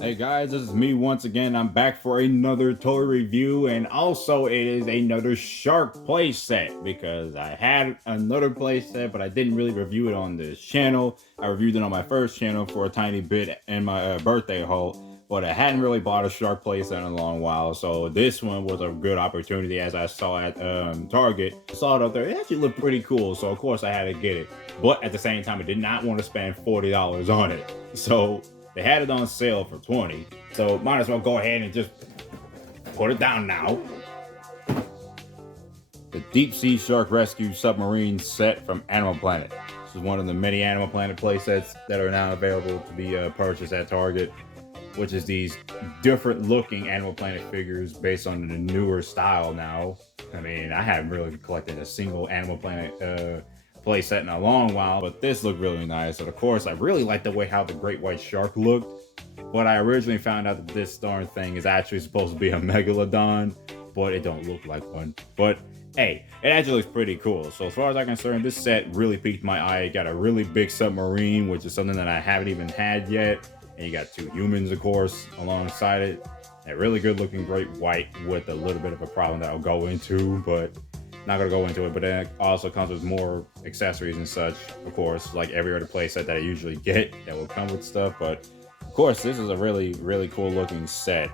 Hey guys, this is me once again. I'm back for another toy review, and also it is another shark playset because I had another playset, but I didn't really review it on this channel. I reviewed it on my first channel for a tiny bit in my birthday haul, but I hadn't really bought a shark playset in a long while. So this one was a good opportunity as I saw at Target. I saw it up there. It actually looked pretty cool, so of course I had to get it. But at the same time, I did not want to spend $40 on it. So they had it on sale for 20, so might as well go ahead and just put it down now. The Deep Sea Shark Rescue Submarine set from Animal Planet. This is one of the many Animal Planet playsets that are now available to be purchased at Target, which is these different looking Animal Planet figures based on the newer style now. I mean, I haven't really collected a single Animal Planet playset in a long while, but this looked really nice. And of course, I really like the way how the great white shark looked, but I originally found out that this darn thing is actually supposed to be a megalodon, but it don't look like one. But hey, it actually looks pretty cool. So as far as I'm concerned, this set really piqued my eye. It got a really big submarine, which is something that I haven't even had yet, and you got two humans, of course, alongside it. A really good looking great white with a little bit of a problem that I'll go into, but not gonna go into it. But then it also comes with more accessories and such, of course, like every other playset that I usually get that will come with stuff. But of course, this is a really cool looking set.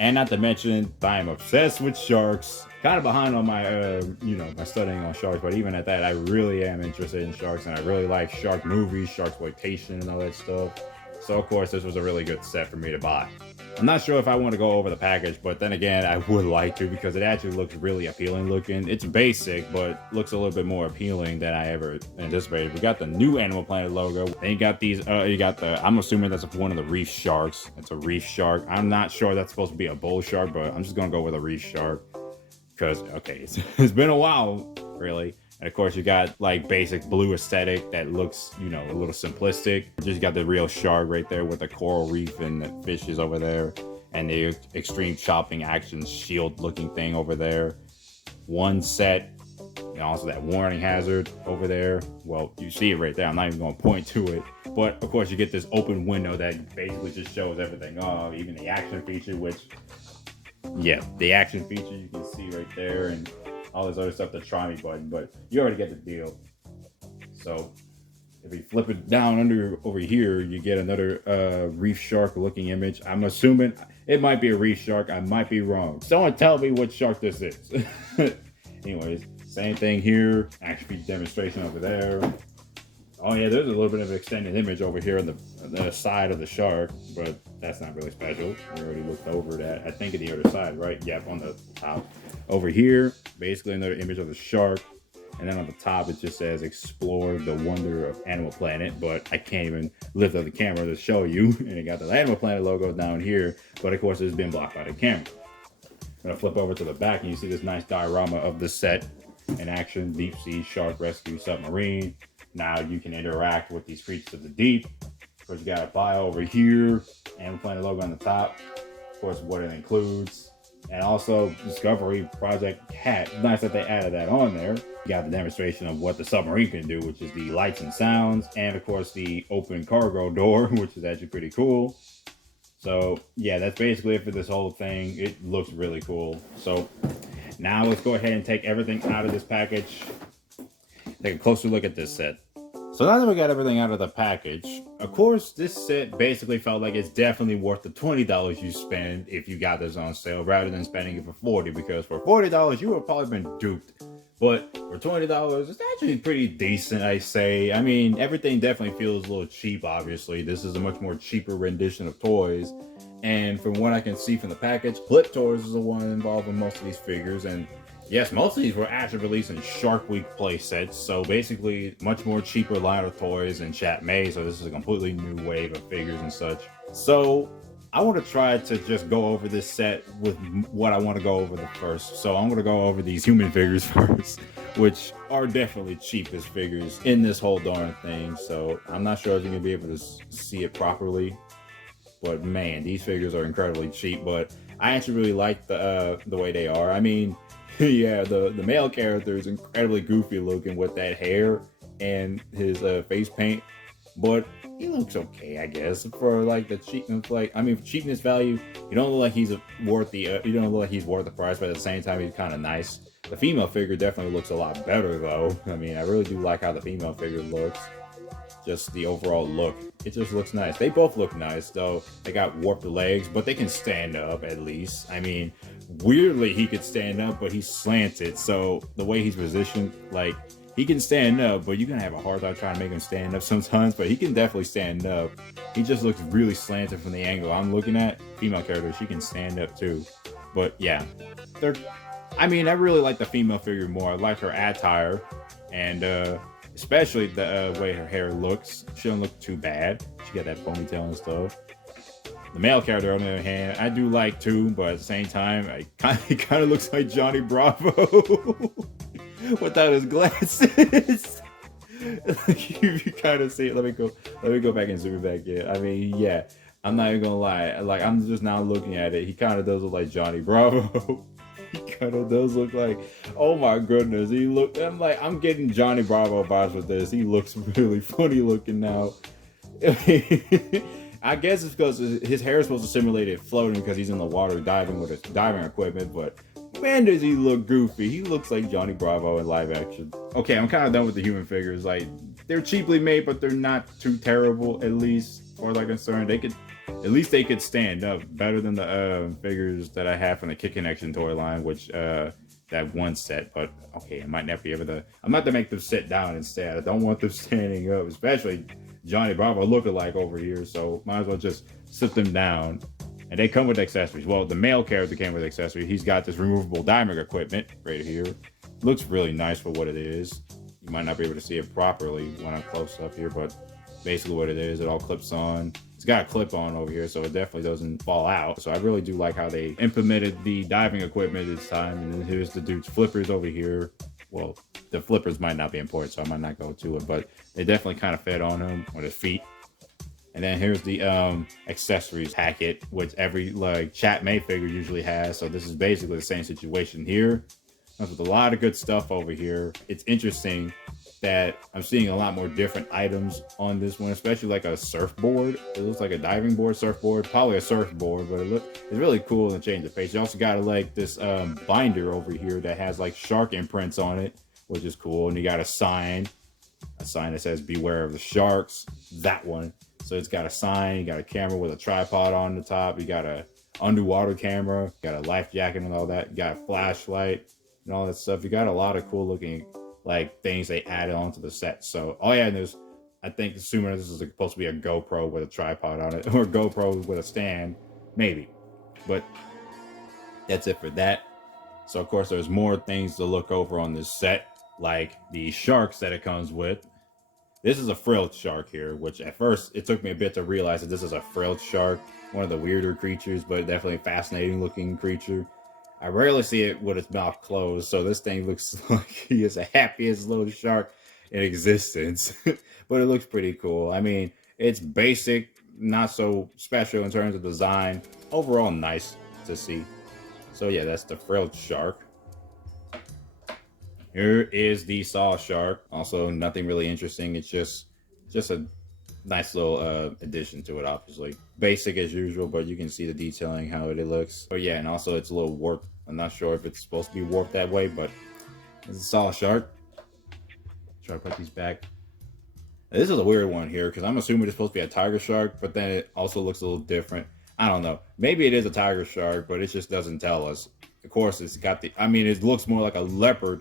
And not to mention, I am obsessed with sharks. Kind of behind on my, my studying on sharks, but even at that, I really am interested in sharks, and I really like shark movies, shark exploitation, and all that stuff. So of course, this was a really good set for me to buy. I'm not sure if I want to go over the package, but then again, I would like to because it actually looks really appealing looking. It's basic, but looks a little bit more appealing than I ever anticipated. We got the new Animal Planet logo. Then you got these, I'm assuming that's one of the reef sharks. It's a reef shark. I'm not sure that's supposed to be a bull shark, but I'm just going to go with a reef shark because, okay, it's been a while, really. And of course, you got like basic blue aesthetic that looks, a little simplistic. Just got the real shark right there with the coral reef and the fishes over there, and the extreme chopping action shield looking thing over there. One set, and also that warning hazard over there. Well, you see it right there. I'm not even going to point to it. But of course, you get this open window that basically just shows everything off, even the action feature, which, yeah, the action feature you can see right there, and all this other stuff, the try me button, but you already get the deal. So if you flip it down over here, you get another reef shark looking image. I'm assuming it might be a reef shark. I might be wrong. Someone tell me what shark this is. Anyways, same thing here. Action demonstration over there. Oh yeah, there's a little bit of an extended image over here on the side of the shark, but that's not really special. We already looked over that. I think at the other side, right? Yep, on the top. Over here, basically another image of the shark. And then on the top, it just says explore the wonder of Animal Planet, but I can't even lift up the camera to show you. And it got the Animal Planet logo down here, but of course it's been blocked by the camera. I'm gonna flip over to the back and you see this nice diorama of the set in action, Deep Sea Shark Rescue Submarine. Now you can interact with these creatures of the deep. Of course, you got a bio over here, Animal Planet logo on the top. Of course, what it includes. And also Discovery Project Cat. Nice that they added that on there. You got the demonstration of what the submarine can do, which is the lights and sounds, and of course the open cargo door, which is actually pretty cool. So yeah, that's basically it for this whole thing. It looks really cool. So now let's go ahead and take everything out of this package. Take a closer look at this set. So now that we got everything out of the package, of course, this set basically felt like it's definitely worth the $20 you spend if you got this on sale rather than spending it for $40, because for $40 you would have probably been duped. But for $20, it's actually pretty decent, I say. I mean, everything definitely feels a little cheap, obviously. This is a much more cheaper rendition of toys. And from what I can see from the package, Blip Toys is the one involved in most of these figures, and yes, most of these were actually released in Shark Week playsets, so basically much more cheaper line of toys than chat made, so this is a completely new wave of figures and such. So I want to try to just go over this set with what I want to go over the first. So I'm going to go over these human figures first, which are definitely cheapest figures in this whole darn thing. So I'm not sure if you're going to be able to see it properly, but man, these figures are incredibly cheap, but I actually really like the way they are. I mean, yeah, the male character is incredibly goofy looking with that hair and his face paint. but he looks okay, I guess, for like the cheapness. Like, I mean, for cheapness value, you don't look like he's worth the you don't look like he's worth the price, but at the same time, he's kind of nice. The female figure definitely looks a lot better, though. I mean, I really do like how the female figure looks. Just the overall look, it just looks nice. They both look nice, though. They got warped legs, but they can stand up at least. I mean, weirdly, he could stand up, but he's slanted. So the way he's positioned, like, he can stand up, but you're gonna have a hard time trying to make him stand up sometimes. But he can definitely stand up. He just looks really slanted from the angle I'm looking at. Female character, she can stand up too. But yeah, I mean, I really like the female figure more. I like her attire, and especially the way her hair looks. She don't look too bad. She got that ponytail and stuff. The male character, on the other hand, I do like too, but at the same time, it kind of looks like Johnny Bravo without his glasses. You kind of see it. Let me go back and zoom it back in. I mean, yeah, I'm not even gonna lie. Like, I'm just now looking at it. He kind of does look like Johnny Bravo. He kind of does look like, oh my goodness, I'm like, I'm getting Johnny Bravo vibes with this. He looks really funny looking now. I guess it's because his hair is supposed to simulate it floating because he's in the water diving with his diving equipment, but man, does he look goofy. He looks like Johnny Bravo in live action. Okay, I'm kind of done with the human figures. Like, they're cheaply made, but they're not too terrible, at least, as far as I'm concerned. At least they could stand up better than the figures that I have from the Kid Connection toy line, which that one set. But okay, I might never be able to. I'm not to make them sit down instead. I don't want them standing up, especially Johnny Bravo lookalike over here. So might as well just sit them down. And they come with accessories. Well, the male character came with accessories. He's got this removable diving equipment right here. Looks really nice for what it is. You might not be able to see it properly when I'm close up here, but basically what it is, it all clips on. It's got a clip on over here, so it definitely doesn't fall out. So I really do like how they implemented the diving equipment this time. And then here's the dude's flippers over here. Well, the flippers might not be important, so I might not go to it, but they definitely kind of fit on him with his feet. And then here's the accessories packet, which every like Chat May figure usually has. So this is basically the same situation here. With a lot of good stuff over here. It's interesting that I'm seeing a lot more different items on this one, especially like a surfboard. It looks like a diving board, surfboard, probably a surfboard, but it's really cool and change the face. You also got like this binder over here that has like shark imprints on it, which is cool. And you got a sign that says beware of the sharks, that one. So it's got a sign, you got a camera with a tripod on the top, you got a underwater camera, you got a life jacket and all that, you got a flashlight and all that stuff. You got a lot of cool looking like things they added onto the set. So all you had is, I think, assuming this is supposed to be a GoPro with a tripod on it, or a GoPro with a stand, maybe. But that's it for that. So of course there's more things to look over on this set, like the sharks that it comes with. This is a frilled shark here, which at first it took me a bit to realize that this is a frilled shark, one of the weirder creatures, but definitely a fascinating looking creature. I rarely see it with its mouth closed, so this thing looks like he is the happiest little shark in existence. But it looks pretty cool. I mean, it's basic, not so special in terms of design. Overall, nice to see. So yeah, that's the frilled shark. Here is the saw shark. Also, nothing really interesting. It's just a nice little addition to it, obviously. Basic as usual, but you can see the detailing, how it looks. Oh yeah, and also it's a little warped. I'm not sure if it's supposed to be warped that way, but it's a saw shark. Try to put these back. Now, this is a weird one here, because I'm assuming it's supposed to be a tiger shark, but then it also looks a little different. I don't know. Maybe it is a tiger shark, but it just doesn't tell us. Of course, it's got the... I mean, it looks more like a leopard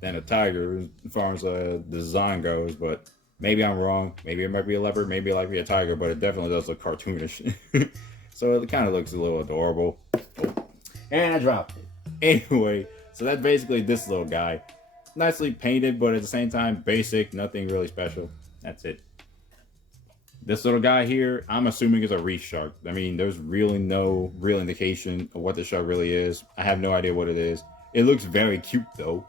than a tiger as far as design goes, but maybe I'm wrong. Maybe it might be a leopard, maybe it might be a tiger, but it definitely does look cartoonish. So it kind of looks a little adorable. And I dropped it. Anyway, so that's basically this little guy. Nicely painted, but at the same time, basic, nothing really special. That's it. This little guy here, I'm assuming is a reef shark. I mean, there's really no real indication of what the shark really is. I have no idea what it is. It looks very cute though.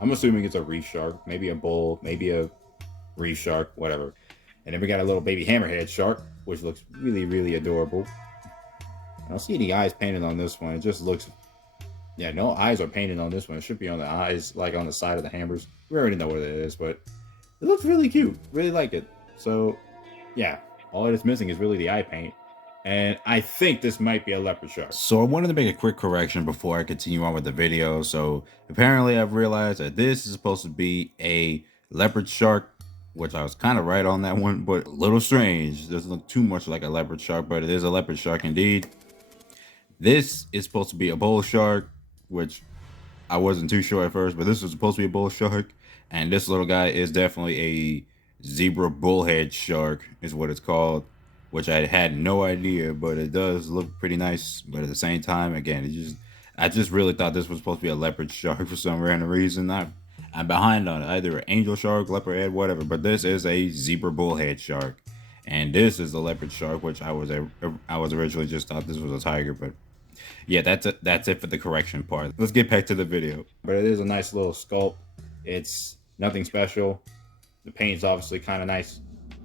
I'm assuming it's a reef shark, maybe a bull, maybe a reef shark, whatever. And then we got a little baby hammerhead shark, which looks really, really adorable. I don't see any eyes painted on this one. It just looks, yeah, no eyes are painted on this one. It should be on the eyes, like on the side of the hammers. We already know what it is, but it looks really cute. Really like it. So yeah, all it is missing is really the eye paint. And I think this might be a leopard shark. So I wanted to make a quick correction before I continue on with the video. So apparently I've realized that this is supposed to be a leopard shark, which I was kind of right on that one, but a little strange. Doesn't look too much like a leopard shark, but it is a leopard shark indeed. This is supposed to be a bull shark, which I wasn't too sure at first, but this was supposed to be a bull shark. And this little guy is definitely a zebra bullhead shark is what it's called, which I had no idea, but it does look pretty nice. But at the same time, again, I just really thought this was supposed to be a leopard shark for some random reason. I'm behind on it, either an angel shark, leopard head, whatever, but this is a zebra bullhead shark. And this is a leopard shark, which I was originally just thought this was a tiger, but yeah, that's it for the correction part. Let's get back to the video. But it is a nice little sculpt. It's nothing special. The paint's obviously kind of nice.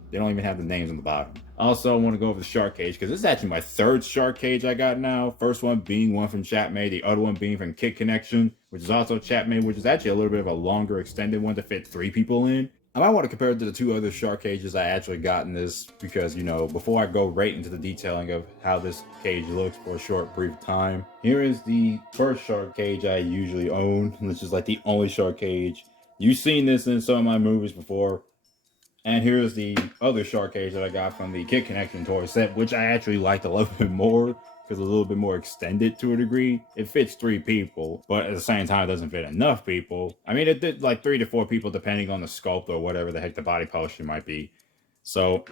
They don't even have the names on the bottom. Also, I want to go over the shark cage because this is actually my third shark cage I got now. First one being one from Chapmade, the other one being from Kit Connection, which is also Chapmade, which is actually a little bit of a longer extended one to fit 3 people in. I might want to compare it to the 2 other shark cages I actually got in this because, you know, before I go right into the detailing of how this cage looks for a short, brief time, here is the first shark cage I usually own. This is like the only shark cage. You've seen this in some of my movies before. And here's the other shark cage that I got from the Kit Connection toy set, which I actually liked a little bit more because it's a little bit more extended to a degree. It fits 3 people, but at the same time, it doesn't fit enough people. I mean, it did like 3 to 4 people depending on the sculpt or whatever the heck the body posture might be. So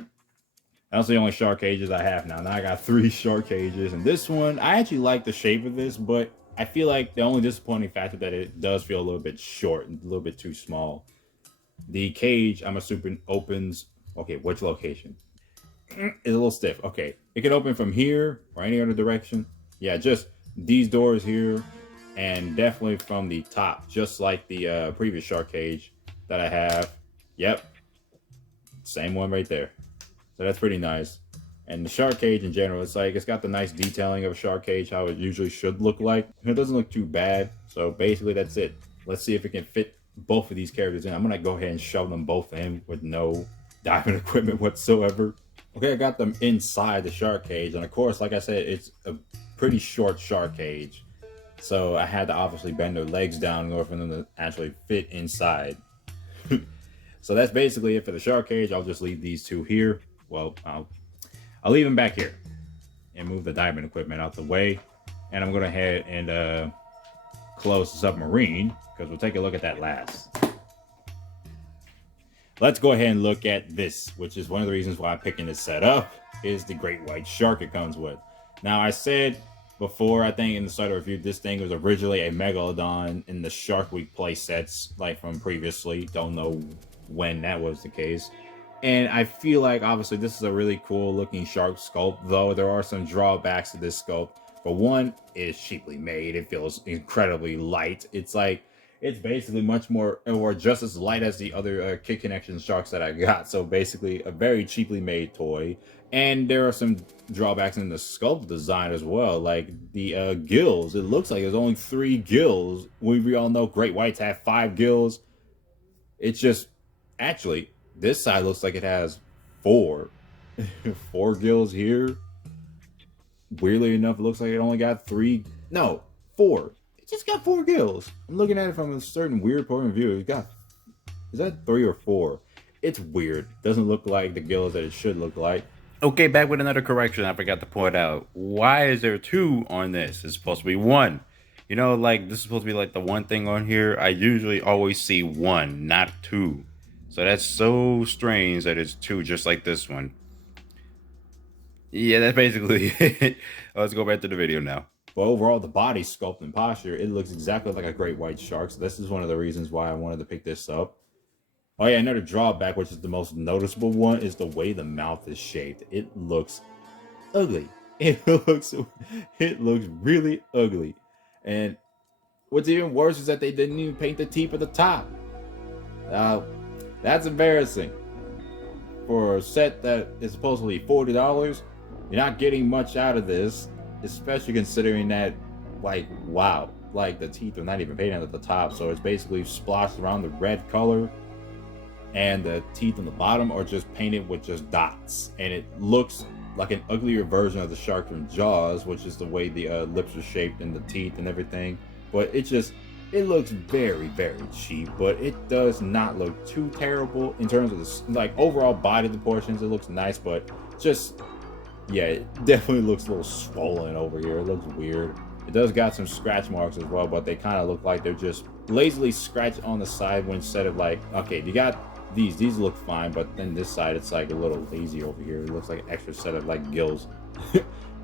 that's the only shark cages I have now. Now I got 3 shark cages, and this one, I actually like the shape of this, but I feel like the only disappointing factor that it does feel a little bit short, a little bit too small. The cage, I'm assuming, opens, okay, which location? It's a little stiff. Okay, it can open from here or any other direction. Yeah, just these doors here, and definitely from the top, just like the previous shark cage that I have. Yep, same one right there. So that's pretty nice. And the shark cage in general, it's like, it's got the nice detailing of a shark cage, how it usually should look like. It doesn't look too bad. So basically that's it. Let's see if it can fit both of these characters in. I'm gonna go ahead and shove them both in with no diving equipment whatsoever. Okay, I got them inside the shark cage, and of course, like I said, it's a pretty short shark cage, so I had to obviously bend their legs down in order for them to actually fit inside. So that's basically it for the shark cage. I'll just leave these 2 here. Well, I'll leave them back here and move the diving equipment out the way, and I'm gonna head and close the Submarine because we'll take a look at that last. Let's go ahead and look at this, which is one of the reasons why I'm picking this set up, is the great white shark it comes with. Now, I said before, I think in the start of the review, this thing was originally a Megalodon in the Shark Week play sets, like from previously. Don't know when that was the case. And I feel like, obviously, this is a really cool looking shark sculpt, though there are some drawbacks to this sculpt. For one, it's cheaply made. It feels incredibly light. It's like, it's basically much more, or just as light as the other Kit Connection sharks that I got. So basically a very cheaply made toy. And there are some drawbacks in the sculpt design as well. Like the gills, it looks like there's only 3 gills. We all know great whites have 5 gills. It's just, actually, this side looks like it has 4. 4 gills here. Weirdly enough, it looks like it only got 3, no, 4. Just got 4 gills. I'm looking at it from a certain weird point of view. It got, is that 3 or 4? It's weird. Doesn't look like the gills that it should look like. Okay, back with another correction I forgot to point out. Why is there 2 on this? It's supposed to be 1. You know, like, this is supposed to be like the one thing on here. I usually always see 1, not 2. So that's so strange that it's 2, just like this one. Yeah, that's basically it. Let's go back to the video now. But overall, the body sculpt and posture, it looks exactly like a great white shark. So this is one of the reasons why I wanted to pick this up. Oh yeah, another drawback, which is the most noticeable one, is the way the mouth is shaped. It looks ugly. It looks really ugly. And what's even worse is that they didn't even paint the teeth at the top. That's embarrassing. For a set that is supposedly $40, you're not getting much out of this. Especially considering that, like, wow, like the teeth are not even painted at the top, so it's basically splotched around the red color. and the teeth on the bottom are just painted with just dots, and it looks like an uglier version of the shark from Jaws, which is the way the lips are shaped and the teeth and everything. But it looks very, very cheap, but it does not look too terrible in terms of the like overall body proportions. It looks nice, but just, yeah, it definitely looks a little swollen over here. It looks weird. It does got some scratch marks as well, but they kind of look like they're just lazily scratched on the side when instead of like, okay, you got these look fine, but then this side it's like a little lazy over here. It looks like an extra set of like gills.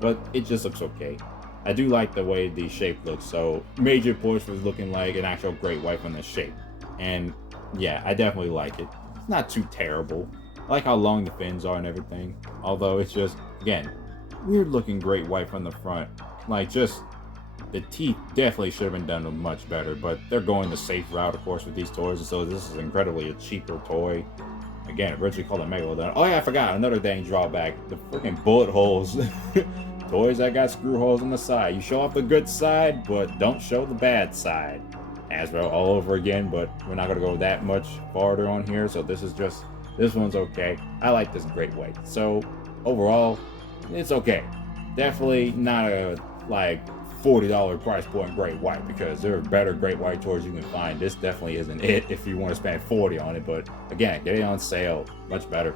But it just looks okay. I do like the way the shape looks. So major push was looking like an actual great white from the shape, and yeah, I definitely like it. It's not too terrible. I like how long the fins are and everything, although it's just, again, weird looking great white from the front. Like, just the teeth definitely should have been done much better, but they're going the safe route, of course, with these toys, and so this is incredibly a cheaper toy. Again, originally called a Megalodon. Oh yeah, I forgot another dang drawback: the freaking bullet holes. Toys that got screw holes on the side. You show off the good side, but don't show the bad side. Hasbro all over again, but we're not gonna go that much farther on here. So this one's okay. I like this great white. So overall, it's okay. Definitely not a like $40 price point great white, because there are better great white toys you can find. This definitely isn't it if you want to spend 40 on it, but again, get it on sale, much better.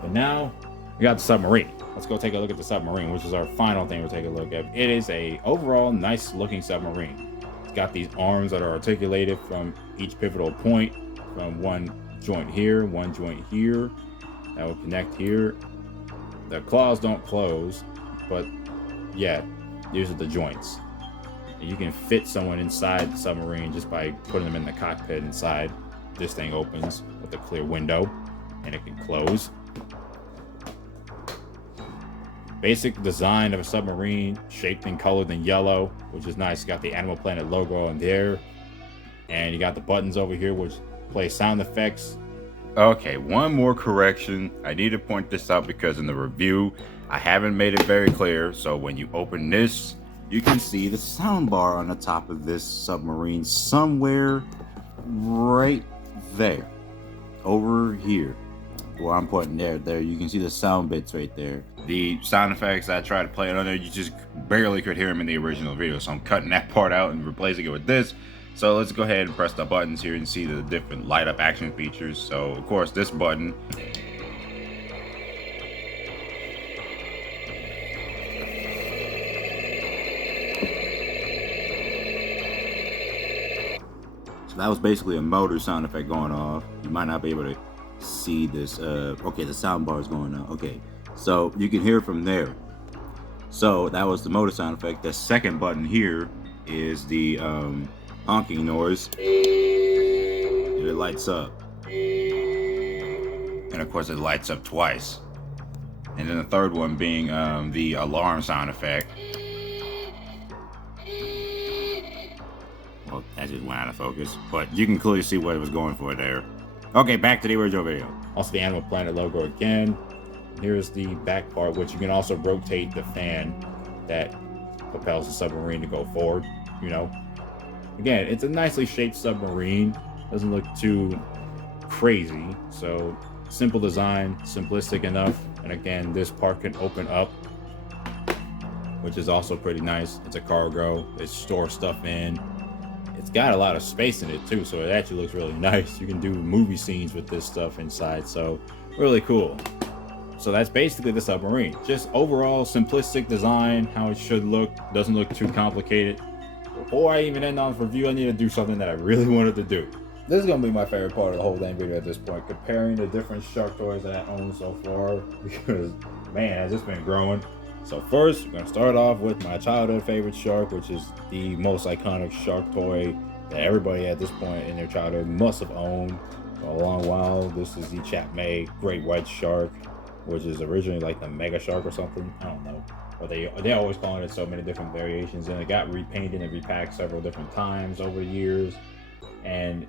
But now we got the Submarine. Let's go take a look at the Submarine, which is our final thing we'll take a look at. It is a overall nice looking submarine. It's got these arms that are articulated from each pivotal point, from one joint here, one joint here, that will connect here. The claws don't close, but yeah, these are the joints. And you can fit someone inside the submarine just by putting them in the cockpit inside. This thing opens with a clear window, and it can close. Basic design of a submarine, shaped and colored in yellow, which is nice. You got the Animal Planet logo in there, and you got the buttons over here which play sound effects. Okay, one more correction. I need to point this out because in the review I haven't made it very clear. So when you open this, you can see the sound bar on the top of this submarine somewhere right there, over here. Well, I'm pointing there. You can see the sound bits right there. The sound effects I tried to play it on there, you just barely could hear them in the original video. So I'm cutting that part out and replacing it with this. So let's go ahead and press the buttons here and see the different light up action features. So of course this button, so that was basically a motor sound effect going off. You might not be able to see this. Okay, the sound bar is going on. Okay, so you can hear from there. So that was the motor sound effect. The second button here is the honking noise, and it lights up, and of course it lights up twice. And then the third one being the alarm sound effect. Well, that just went out of focus, but you can clearly see what it was going for there. Okay, back to the original video. Also the Animal Planet logo again. Here's the back part, which you can also rotate the fan that propels the submarine to go forward, you know. Again, it's a nicely shaped submarine. Doesn't look too crazy. So simple design, simplistic enough. And again, this part can open up, which is also pretty nice. It's a cargo. It stores stuff in. It's got a lot of space in it too, so it actually looks really nice. You can do movie scenes with this stuff inside, so really cool. So that's basically the submarine. Just overall simplistic design, how it should look. Doesn't look too complicated. Before I even end on this review, I need to do something that I really wanted to do. This is gonna be my favorite part of the whole dang video at this point, comparing the different shark toys that I own so far, because man, has this been growing. So first, we're gonna start off with my childhood favorite shark, which is the most iconic shark toy that everybody at this point in their childhood must have owned for a long while. This is the Chapman Great White Shark, which is originally like the Mega Shark or something. I don't know. But they always calling it so many different variations, and it got repainted and repacked several different times over the years. And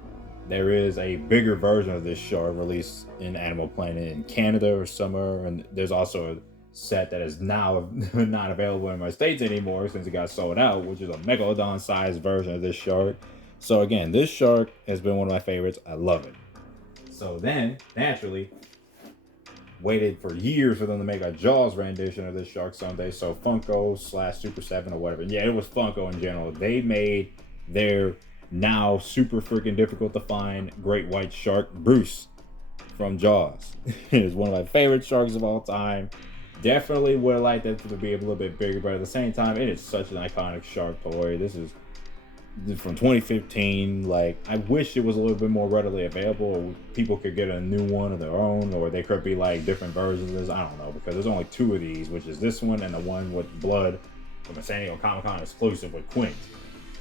there is a bigger version of this shark released in Animal Planet in Canada or somewhere, and there's also a set that is now not available in my states anymore since it got sold out, which is a megalodon sized version of this shark. So again, this shark has been one of my favorites. I love it. So then, naturally, waited for years for them to make a Jaws rendition of this shark someday. So Funko / Super 7 or whatever. Yeah, it was Funko in general. They made their now super freaking difficult to find great white shark, Bruce, from Jaws. It is one of my favorite sharks of all time. Definitely would have liked it to be a little bit bigger, but at the same time, it is such an iconic shark toy. This is from 2015. Like, I wish it was a little bit more readily available, or people could get a new one of their own, or they could be like different versions of this. I don't know, because there's only 2 of these, which is this one and the one with blood from a San Diego Comic-Con exclusive with Quint.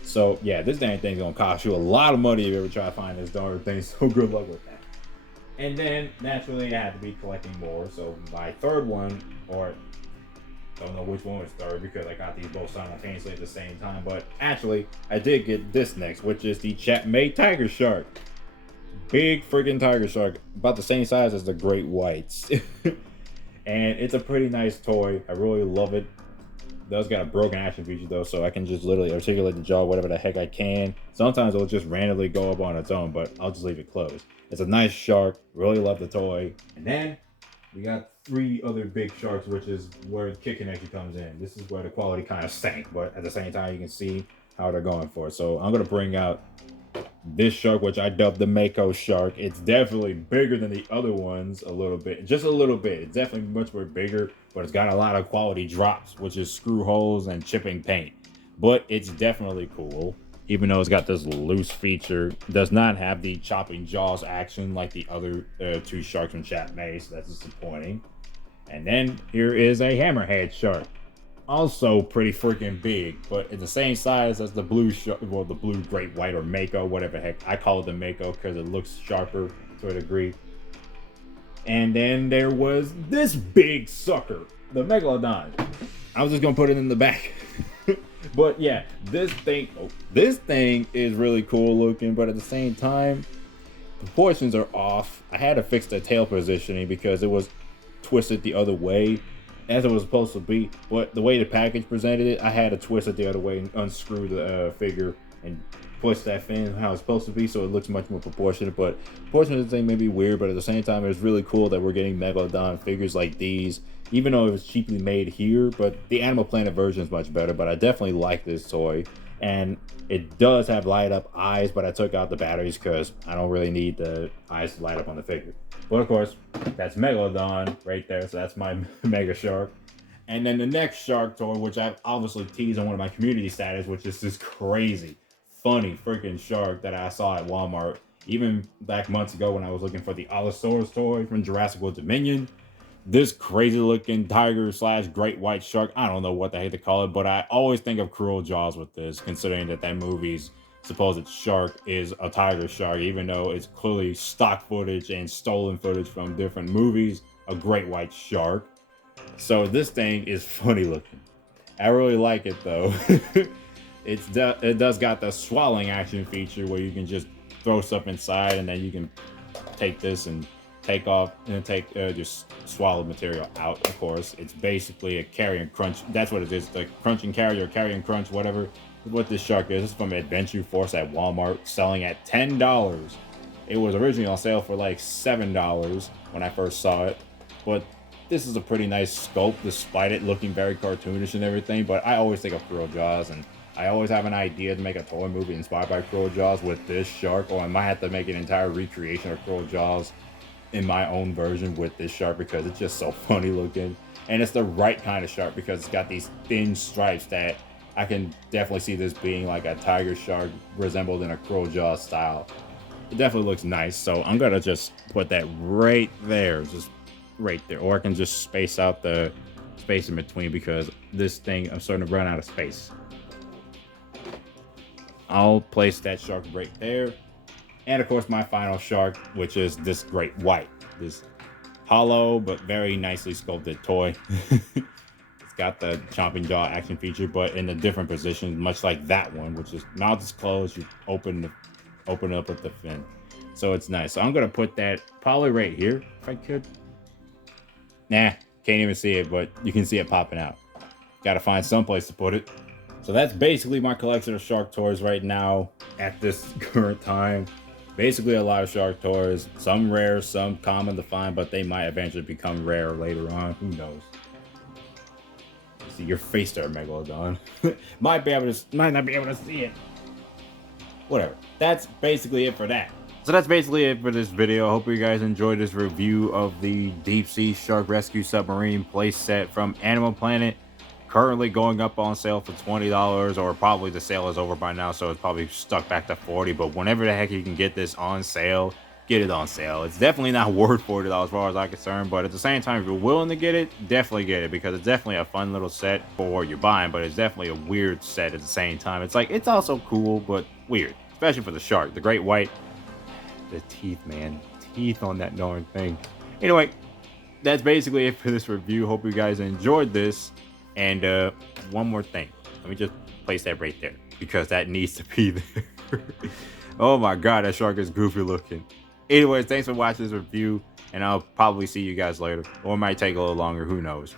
So yeah, this dang thing's gonna cost you a lot of money if you ever try to find this darn thing. So good luck with that. And then naturally I had to be collecting more. So my third one, or don't know which one was third because I got these both simultaneously at the same time. But actually, I did get this next, which is the Chap-made Tiger Shark. Big freaking tiger shark, about the same size as the great whites. And it's a pretty nice toy. I really love it. It does got a broken action feature though, so I can just literally articulate the jaw whatever the heck I can. Sometimes it'll just randomly go up on its own, but I'll just leave it closed. It's a nice shark. Really love the toy. And then we got 3 other big sharks, which is where Kit Connection comes in. This is where the quality kind of sank, but at the same time, you can see how they're going for it. So I'm gonna bring out this shark, which I dubbed the Mako shark. It's definitely bigger than the other ones a little bit, just a little bit. It's definitely much more bigger, but it's got a lot of quality drops, which is screw holes and chipping paint. But it's definitely cool. Even though it's got this loose feature, does not have the chopping jaws action like the other 2 sharks from Chap-made, so that's disappointing. And then here is a hammerhead shark. Also pretty freaking big, but it's the same size as the blue shark, well, the blue great white or Mako, whatever the heck. I call it the Mako because it looks sharper to a degree. And then there was this big sucker, the Megalodon. I was just gonna put it in the back. But yeah, this thing is really cool looking, but at the same time, proportions are off. I had to fix the tail positioning because it was twisted the other way as it was supposed to be. But the way the package presented it, I had to twist it the other way and unscrew the figure and push that fin how it's supposed to be, so it looks much more proportionate. But proportion of the thing may be weird, but at the same time, it's really cool that we're getting Megalodon figures like these, even though it was cheaply made here. But the Animal Planet version is much better. But I definitely like this toy, and it does have light up eyes, but I took out the batteries because I don't really need the eyes to light up on the figure. But of course, that's Megalodon right there, so that's my Mega Shark. And then the next shark toy, which I've obviously teased on one of my community status, which is this crazy, funny freaking shark that I saw at Walmart even back months ago when I was looking for the Allosaurus toy from Jurassic World Dominion. This crazy looking tiger / great white shark, I don't know what the heck to call it, but I always think of Cruel Jaws with this, considering that movie's supposed shark is a tiger shark, even though it's clearly stock footage and stolen footage from different movies, a great white shark. So this thing is funny looking. I really like it though. It does got the swallowing action feature where you can just throw stuff inside and then you can take this and take off and just swallow material out. Of course, it's basically a carry and crunch. That's what it is, the crunch and carry or carry and crunch, whatever. What this shark is. This is from Adventure Force at Walmart, selling at $10. It was originally on sale for like $7 when I first saw it, but this is a pretty nice sculpt despite it looking very cartoonish and everything. But I always think of Cruel Jaws, and I always have an idea to make a toy movie inspired by Cruel Jaws with this shark, or I might have to make an entire recreation of Cruel Jaws in my own version with this shark because it's just so funny looking, and it's the right kind of shark because it's got these thin stripes that I can definitely see this being like a tiger shark resembled in a Cruel Jaws style. It definitely looks nice, so I'm gonna just put that right there, just right there, or I can just space out the space in between because this thing, I'm starting to run out of space. I'll place that shark right there. And of course my final shark, which is this great white, this hollow but very nicely sculpted toy. Got the chomping jaw action feature, but in a different position, much like that one, which is mouth is closed, you open it up with the fin. So it's nice. So I'm gonna put that probably right here if I could. Nah, can't even see it, but you can see it popping out. Gotta find someplace to put it. So that's basically my collection of shark toys right now at this current time. Basically, a lot of shark toys, some rare, some common to find, but they might eventually become rare later on. Who knows? See your face there, Megalodon. Might not be able to see it. Whatever. That's basically it for that. So that's basically it for this video. I hope you guys enjoyed this review of the Deep Sea Shark Rescue Submarine playset from Animal Planet. Currently going up on sale for $20, or probably the sale is over by now, so it's probably stuck back to $40. But whenever the heck you can get this on sale, get it on sale. It's definitely not worth $40 as far as I'm concerned, but at the same time, if you're willing to get it, definitely get it, because it's definitely a fun little set for what you're buying, but it's definitely a weird set at the same time. It's like, it's also cool, but weird, especially for the shark. The great white, the teeth, man. Teeth on that darn thing. Anyway, that's basically it for this review. Hope you guys enjoyed this. And one more thing. Let me just place that right there, because that needs to be there. Oh my god, that shark is goofy looking. Anyways, thanks for watching this review, and I'll probably see you guys later. Or it might take a little longer, who knows.